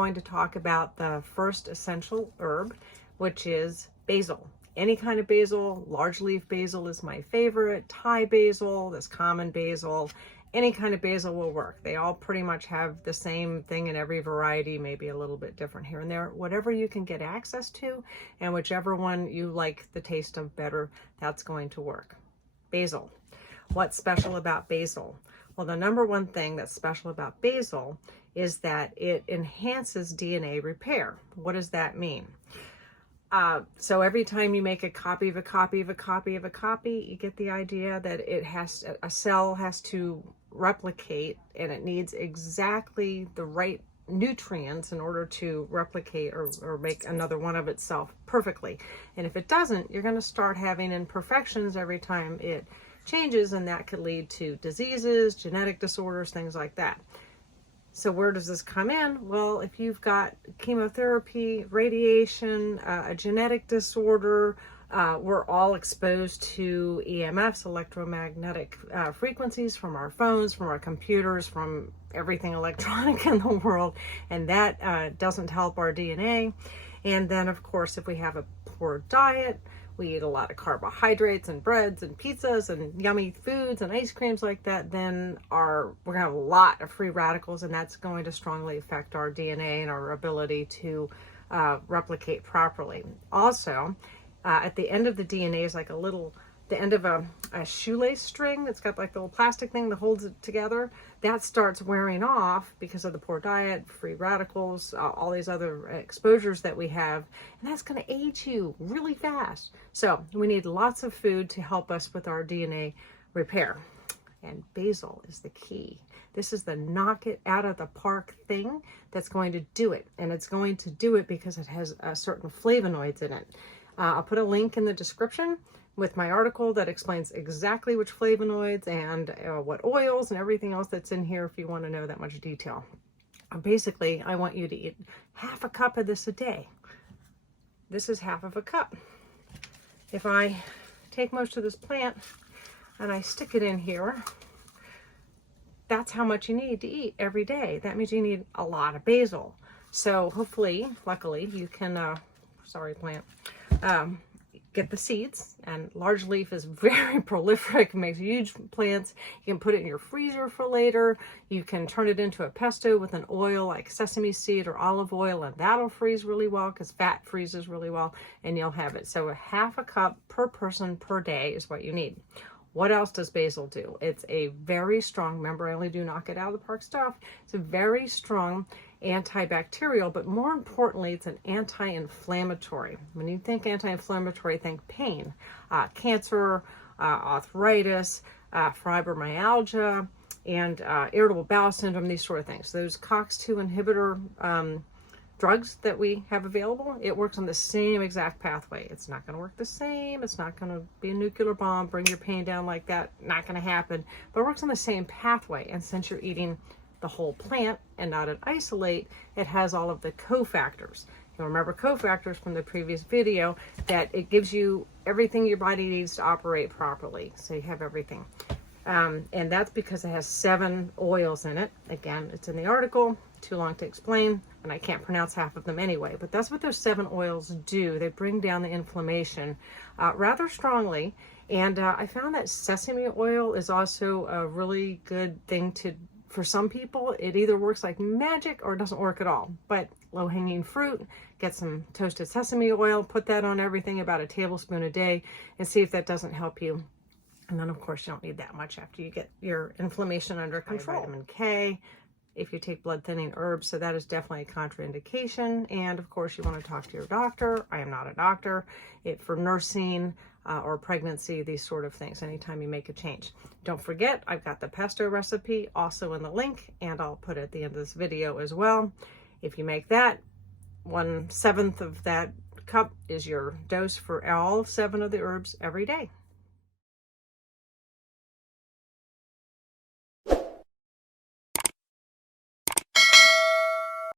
going to talk about the first essential herb, which is basil. Any kind of basil. Large leaf basil is my favorite. Thai basil, this common basil, any kind of basil will work. They all pretty much have the same thing in every variety, maybe a little bit different here and there. Whatever you can get access to, and whichever one you like the taste of better, that's going to work. Basil. What's special about basil? Well, the number one thing that's special about basil is that it enhances DNA repair. What does that mean? So every time you make a copy of a copy of a copy of a copy, you get the idea that a cell has to replicate, and it needs exactly the right nutrients in order to replicate or make another one of itself perfectly. And if it doesn't, you're going to start having imperfections every time it changes, and that could lead to diseases, genetic disorders, things like that. So where does this come in? Well, if you've got chemotherapy, radiation, a genetic disorder, we're all exposed to EMFs, electromagnetic frequencies, from our phones, from our computers, from everything electronic in the world, and that doesn't help our DNA. And then, of course, if we have a poor diet, we eat a lot of carbohydrates and breads and pizzas and yummy foods and ice creams like that, then we're gonna have a lot of free radicals, and that's going to strongly affect our DNA and our ability to replicate properly. Also, at the end of the DNA is like the end of a shoelace string that's got like the little plastic thing that holds it together. That starts wearing off because of the poor diet, free radicals, all these other exposures that we have, and that's going to age you really fast. So we need lots of food to help us with our DNA repair. And basil is the key. This is the knock it out of the park thing that's going to do it. And it's going to do it because it has certain flavonoids in it. I'll put a link in the description with my article that explains exactly which flavonoids and what oils and everything else that's in here if you want to know that much detail. Basically, I want you to eat half a cup of this a day. This is half of a cup. If I take most of this plant and I stick it in here, that's how much you need to eat every day. That means you need a lot of basil. So hopefully, luckily, you can, sorry plant, get the seeds. And large leaf is very prolific, makes huge plants. You can put it in your freezer for later. You can turn it into a pesto with an oil like sesame seed or olive oil, and that'll freeze really well because fat freezes really well, and you'll have it. So a half a cup per person per day is what you need. What else does basil do? It's a very strong, remember I only do knock it out of the park stuff. It's a very strong antibacterial, but more importantly, it's an anti-inflammatory. When you think anti-inflammatory, think pain, cancer, arthritis, fibromyalgia, and irritable bowel syndrome, these sort of things. Those COX-2 inhibitor drugs that we have available, it works on the same exact pathway. It's not going to work the same. It's not going to be a nuclear bomb, bring your pain down like that. Not going to happen, but it works on the same pathway. And since you're eating the whole plant and not an isolate, it has all of the cofactors. You'll remember cofactors from the previous video, that it gives you everything your body needs to operate properly. So you have everything. And that's because it has 7 oils in it. Again, it's in the article, too long to explain, and I can't pronounce half of them anyway, but that's what those 7 oils do. They bring down the inflammation rather strongly. And I found that sesame oil is also a really good thing for some people. It either works like magic or it doesn't work at all. But low-hanging fruit, get some toasted sesame oil, put that on everything, about a tablespoon a day, and see if that doesn't help you. And then, of course, you don't need that much after you get your inflammation under control. Vitamin K, if you take blood thinning herbs, so that is definitely a contraindication. And of course, you want to talk to your doctor. I am not a doctor. For nursing or pregnancy, these sort of things, anytime you make a change. Don't forget, I've got the pesto recipe also in the link, and I'll put it at the end of this video as well. If you make that, 1/7 of that cup is your dose for all 7 of the herbs every day.